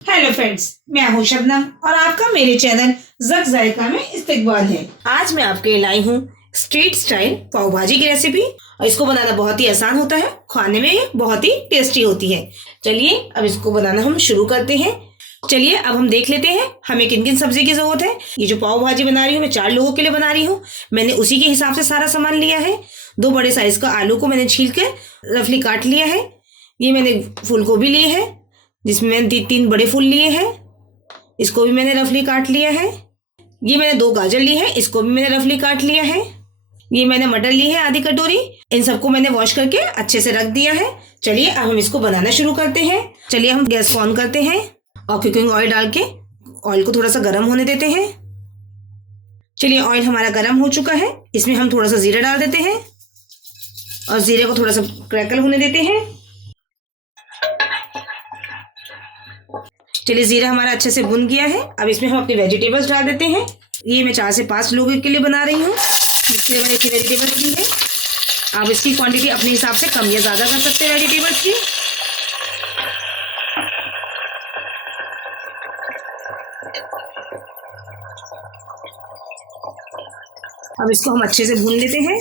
Hello friends, मैं हूं शबनम और आपका मेरे चैनल ज़क ज़ायका में इस्तकबाल है। आज मैं आपके लिए लाई हूं स्ट्रीट स्टाइल पाव भाजी की रेसिपी और इसको बनाना बहुत ही आसान होता है, खाने में ये बहुत ही टेस्टी होती है। चलिए अब इसको बनाना हम शुरू करते हैं। चलिए अब हम देख लेते हैं हमें किन किन सब्जी की जरूरत है। ये जो पाव भाजी बना रही हूँ मैं 4 लोगों के लिए बना रही हूँ। मैंने उसी के हिसाब से सारा सामान लिया है। 2 बड़े साइज का आलू को मैंने छील कर रफली काट लिया है। ये मैंने फूल गोभी लिए है जिसमें मैंने 3 बड़े फूल लिए हैं, इसको भी मैंने रफली काट लिया है। ये मैंने 2 गाजर ली है, इसको भी मैंने रफली काट लिया है। ये मैंने मटर ली है आधी कटोरी, इन सबको मैंने वॉश करके अच्छे से रख दिया है। चलिए अब हम इसको बनाना शुरू करते हैं। चलिए हम गैस को ऑन करते हैं और कुकिंग ऑयल डाल के ऑयल को थोड़ा सा गर्म होने देते हैं। चलिए ऑयल हमारा गर्म हो चुका है, इसमें हम थोड़ा सा जीरा डाल देते हैं और जीरे को थोड़ा सा क्रैकल होने देते हैं। चलिए जीरा हमारा अच्छे से भुन गया है। अब इसमें हम अपनी वेजिटेबल्स डाल देते हैं। ये मैं 4 से 5 लोगों के लिए बना रही हूँ, इसलिए मैंने इतनी वेजिटेबल्स ली है। आप इसकी क्वांटिटी अपने हिसाब से कम या ज़्यादा कर सकते हैं वेजिटेबल्स की। अब इसको हम अच्छे से भून लेते हैं।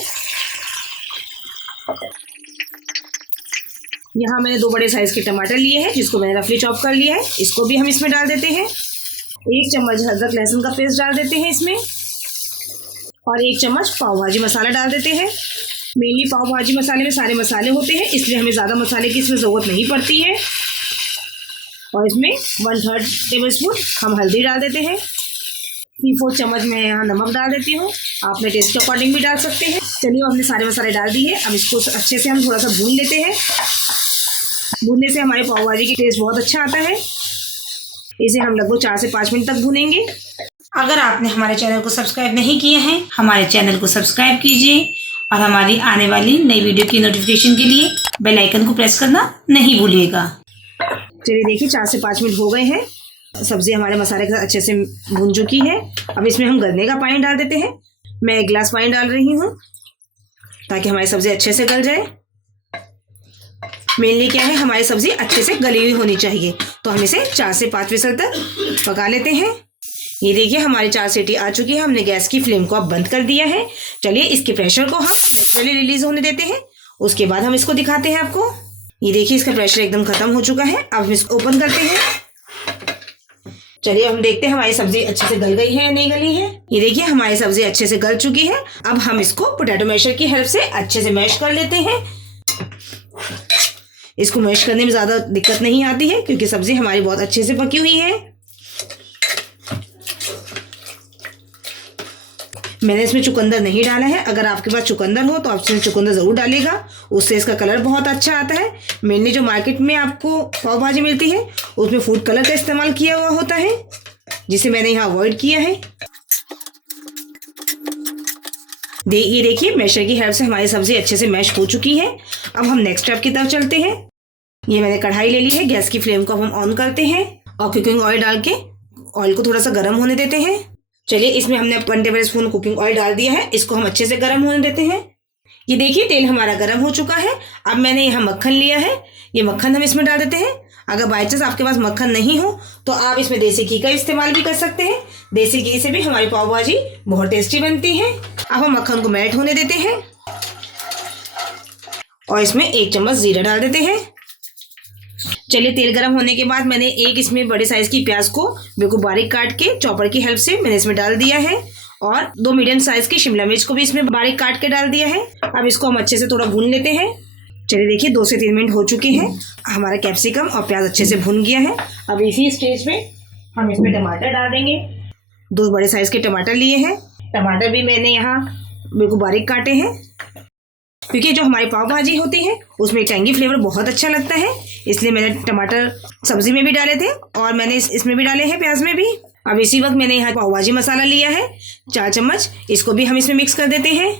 यहाँ मैंने 2 बड़े साइज के टमाटर लिए हैं जिसको मैंने रफली चॉप कर लिया है, इसको भी हम इसमें डाल देते हैं। 1 चम्मच अदरक लहसुन का पेस्ट डाल देते हैं इसमें और 1 चम्मच पाव भाजी मसाला डाल देते हैं। मेनली पाव भाजी मसाले में सारे मसाले होते हैं, इसलिए हमें ज़्यादा मसाले की इसमें ज़रूरत नहीं पड़ती है। और इसमें 1/3 टेबल स्पून हम हल्दी डाल देते हैं। 3/4 चम्मच मैं यहाँ नमक डाल देती हूँ, आप अपने टेस्ट के अकॉर्डिंग भी डाल सकते हैं। चलिए हमने सारे मसाले डाल दिए। अब इसको अच्छे से हम थोड़ा सा भून लेते हैं। भूनने से हमारे पाव भाजी की टेस्ट बहुत अच्छा आता है। इसे हम लगभग 4 से 5 मिनट तक भूनेंगे। अगर आपने हमारे चैनल को सब्सक्राइब नहीं किया है, हमारे चैनल को सब्सक्राइब कीजिए और हमारी आने वाली नई वीडियो की नोटिफिकेशन के लिए बेल आइकन को प्रेस करना नहीं भूलिएगा। चलिए देखिए 4 से 5 मिनट हो गए हैं, सब्जी हमारे मसाले के साथ अच्छे से भून चुकी है। अब इसमें हम गलने का पानी डाल देते हैं। मैं 1 गिलास पानी डाल रही हूँ ताकि हमारी सब्जी अच्छे से गल जाए। मेनली क्या है, हमारी सब्जी अच्छे से गली हुई होनी चाहिए, तो हम इसे 4 से 5 विसल तक पका लेते हैं। ये देखिए हमारी 4 सीटी आ चुकी है। हमने गैस की फ्लेम को अब बंद कर दिया है। चलिए इसके प्रेशर को हम नेचुरली रिलीज होने देते हैं, उसके बाद हम इसको दिखाते हैं आपको। ये देखिए इसका प्रेशर एकदम खत्म हो चुका है। अब हम इसको ओपन करते हैं। चलिए हम देखते हैं हमारी सब्जी अच्छे से गल गई है या नहीं गली है। ये देखिए हमारी सब्जी अच्छे से गल चुकी है। अब हम इसको पोटैटो मैशर की हेल्प से अच्छे से मैश कर लेते हैं। इसको मैश करने में ज़्यादा दिक्कत नहीं आती है क्योंकि सब्जी हमारी बहुत अच्छे से पकी हुई है। मैंने इसमें चुकंदर नहीं डाला है। अगर आपके पास चुकंदर हो तो आप इसमें चुकंदर ज़रूर डालेगा, उससे इसका कलर बहुत अच्छा आता है। मेनली जो मार्केट में आपको पाव भाजी मिलती है उसमें फूड कलर का इस्तेमाल किया हुआ होता है, जिसे मैंने यहाँ अवॉइड किया है। ये देखिए मैशर की हेल्प से हमारी सब्जी अच्छे से मैश हो चुकी है। अब हम नेक्स्ट स्टेप की तरफ चलते हैं। ये मैंने कढ़ाई ले ली है, गैस की फ्लेम को हम ऑन करते हैं और कुकिंग ऑयल डाल के ऑयल को थोड़ा सा गर्म होने देते हैं। चलिए इसमें हमने 1 टेबल स्पून कुकिंग ऑयल डाल दिया है, इसको हम अच्छे से गर्म होने देते हैं। ये देखिए तेल हमारा गर्म हो चुका है। अब मैंने यहाँ मक्खन लिया है, ये मक्खन हम इसमें डाल देते हैं। अगर बाई चांस आपके पास मक्खन नहीं हो तो आप इसमें देसी घी का इस्तेमाल भी कर सकते हैं। देसी घी से भी हमारी पाव भाजी बहुत टेस्टी बनती है। अब हम मक्खन को मेल्ट होने देते हैं और इसमें 1 चम्मच जीरा डाल देते हैं। चलिए तेल गर्म होने के बाद मैंने एक इसमें बड़े साइज की प्याज को बिल्कुल बारीक काट के चॉपर की हेल्प से मैंने इसमें डाल दिया है और 2 मीडियम साइज की शिमला मिर्च को भी इसमें बारीक काट के डाल दिया है। अब इसको हम अच्छे से थोड़ा भून लेते हैं। चलिए देखिए 2 से 3 मिनट हो चुके हैं। हमारा कैप्सिकम और प्याज अच्छे से भून गया है। अब इसी स्टेज में हम इसमें टमाटर डाल देंगे। 2 बड़े साइज के टमाटर लिए हैं। टमाटर भी मैंने यहाँ बिल्कुल बारीक काटे हैं क्योंकि जो हमारी पाव भाजी होती है उसमें टेंगी फ्लेवर बहुत अच्छा लगता है, इसलिए मैंने टमाटर सब्जी में भी डाले थे और मैंने इसमें भी डाले हैं, प्याज में भी। अब इसी वक्त मैंने यहाँ पाव भाजी मसाला लिया है 4 चम्मच, इसको भी हम इसमें मिक्स कर देते हैं।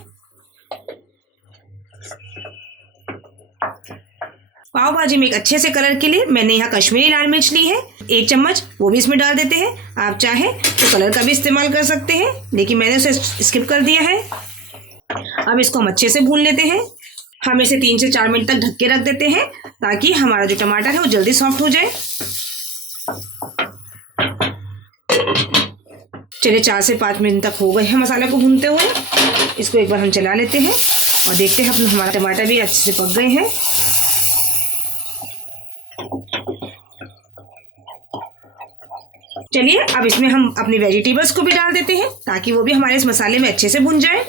पाव भाजी में एक अच्छे से कलर के लिए मैंने यहाँ कश्मीरी लाल मिर्च ली है 1 चम्मच, वो भी इसमें डाल देते हैं। आप चाहें तो कलर का भी इस्तेमाल कर सकते हैं, लेकिन मैंने उसे स्किप कर दिया है। अब इसको हम अच्छे से भून लेते हैं। हम इसे 3 से 4 मिनट तक ढक के रख देते हैं ताकि हमारा जो टमाटर है वो जल्दी सॉफ्ट हो जाए। चलिए 4 से 5 मिनट तक हो गए हैं मसाले को भूनते हुए। इसको एक बार हम चला लेते हैं और देखते हैं हमारा टमाटर भी अच्छे से पक गए हैं। चलिए अब इसमें हम अपने वेजिटेबल्स को भी डाल देते हैं ताकि वो भी हमारे इस मसाले में अच्छे से भुन जाए।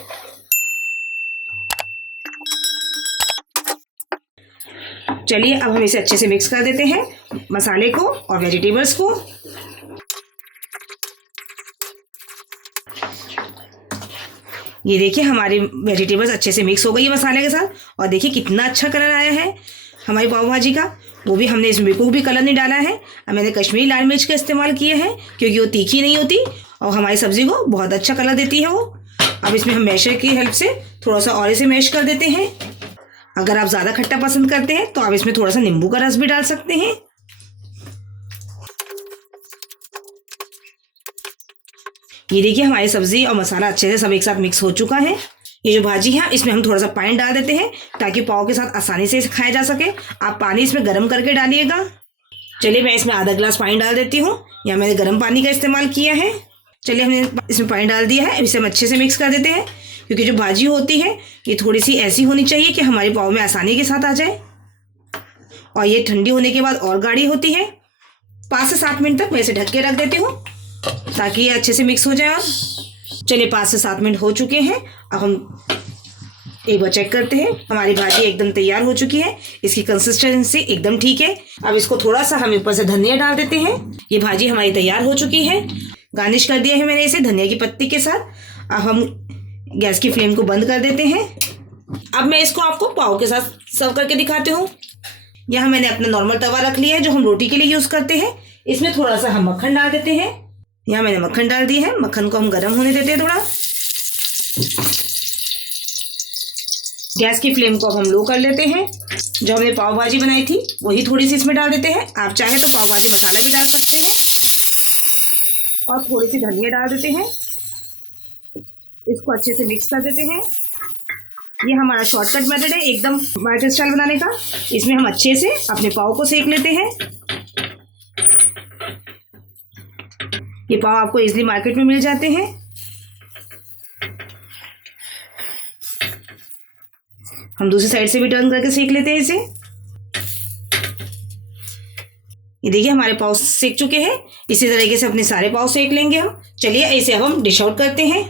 चलिए अब हम इसे अच्छे से मिक्स कर देते हैं, मसाले को और वेजिटेबल्स को। ये देखिए हमारी वेजिटेबल्स अच्छे से मिक्स हो गई है मसाले के साथ, और देखिए कितना अच्छा कलर आया है हमारी पाव भाजी का। वो भी हमने इसमें बिल्कुल भी कलर नहीं डाला है। अब मैंने कश्मीरी लाल मिर्च का इस्तेमाल किया है क्योंकि वो तीखी नहीं होती और हमारी सब्जी को बहुत अच्छा कलर देती है वो। अब इसमें हम मैशर की हेल्प से थोड़ा सा और इसे मैश कर देते हैं। अगर आप ज़्यादा खट्टा पसंद करते हैं तो आप इसमें थोड़ा सा नींबू का रस भी डाल सकते हैं। ये देखिए हमारी सब्जी और मसाला अच्छे से सब एक साथ मिक्स हो चुका है। ये जो भाजी है इसमें हम थोड़ा सा पानी डाल देते हैं ताकि पाव के साथ आसानी से इसे खाया जा सके। आप पानी इसमें गर्म करके डालिएगा। चलिए मैं इसमें आधा गिलास पानी डाल देती हूँ, या मैंने गर्म पानी का इस्तेमाल किया है। चलिए हमने इसमें पानी डाल दिया है, इसे हम अच्छे से मिक्स कर देते हैं क्योंकि जो भाजी होती है ये थोड़ी सी ऐसी होनी चाहिए कि हमारी पाव में आसानी के साथ आ जाए, और ये ठंडी होने के बाद और गाढ़ी होती है। 5 से 7 मिनट तक मैं इसे ढक के रख देती हूँ ताकि ये अच्छे से मिक्स हो जाए। चलिए 5 से 7 मिनट हो चुके हैं। अब हम एक बार चेक करते हैं। हमारी भाजी एकदम तैयार हो चुकी है, इसकी कंसिस्टेंसी एकदम ठीक है। अब इसको थोड़ा सा हम ऊपर से धनिया डाल देते हैं। ये भाजी हमारी तैयार हो चुकी है। गार्निश कर दिया है मैंने इसे धनिया की पत्ती के साथ। अब हम गैस की फ्लेम को बंद कर देते हैं। अब मैं इसको आपको पाव के साथ सर्व करके दिखाती हूँ। यहाँ मैंने अपना नॉर्मल तवा रख लिया है जो हम रोटी के लिए यूज़ करते हैं। इसमें थोड़ा सा हम मक्खन डाल देते हैं। यहाँ मैंने मक्खन डाल दिया है। मक्खन को हम गर्म होने देते हैं थोड़ा। गैस की फ्लेम को अब हम लो कर लेते हैं। जो हमने पाव भाजी बनाई थी वही थोड़ी सी इसमें डाल देते हैं। आप चाहे तो पाव भाजी मसाला भी डाल सकते हैं और थोड़ी सी धनिया डाल देते हैं। इसको अच्छे से मिक्स कर देते हैं। ये हमारा शॉर्टकट मेथड है एकदम व्हाइट स्टाइल बनाने का। इसमें हम अच्छे से अपने पाव को सेक लेते हैं। ये पाव आपको इजीली मार्केट में मिल जाते हैं। हम दूसरी साइड से भी टर्न करके सेक लेते हैं इसे। ये देखिए हमारे पाव सेक चुके हैं। इसी तरीके से अपने सारे पाव सेक लेंगे हम। चलिए इसे अब हम डिश आउट करते हैं।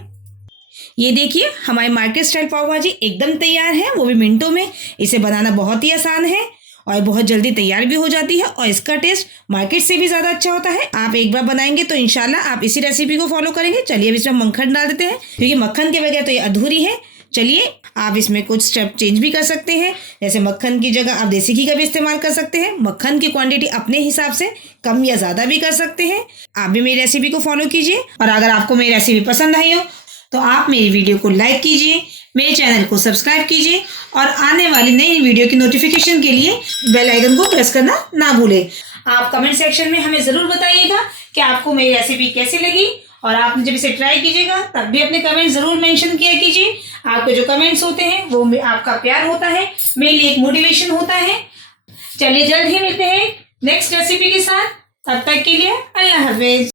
ये देखिए हमारी मार्केट स्टाइल पाव भाजी एकदम तैयार है, वो भी मिनटों में। इसे बनाना बहुत ही आसान है और बहुत जल्दी तैयार भी हो जाती है, और इसका टेस्ट मार्केट से भी ज़्यादा अच्छा होता है। आप एक बार बनाएंगे तो इंशाल्लाह आप इसी रेसिपी को फॉलो करेंगे। चलिए अब इसमें मक्खन डाल देते हैं क्योंकि मक्खन के बगैर तो ये अधूरी है। चलिए आप इसमें कुछ स्टेप चेंज भी कर सकते हैं, जैसे मक्खन की जगह आप देसी घी का भी इस्तेमाल कर सकते हैं। मक्खन की क्वांटिटी अपने हिसाब से कम या ज़्यादा भी कर सकते हैं। आप भी मेरी रेसिपी को फॉलो कीजिए, और अगर आपको मेरी रेसिपी पसंद आई हो तो आप मेरी वीडियो को लाइक कीजिए, मेरे चैनल को सब्सक्राइब कीजिए, और आने वाली नई वीडियो की नोटिफिकेशन के लिए बेल आइकन को प्रेस करना ना भूलें। आप कमेंट सेक्शन में हमें ज़रूर बताइएगा कि आपको मेरी रेसिपी कैसी लगी, और आप जब इसे ट्राई कीजिएगा तब भी अपने कमेंट ज़रूर मेंशन किया कीजिए। आपके जो कमेंट्स होते हैं वो आपका प्यार होता है, मेरे लिए एक मोटिवेशन होता है। चलिए जल्द ही मिलते हैं नेक्स्ट रेसिपी के साथ। तब तक के लिए अल्लाह हाफिज़।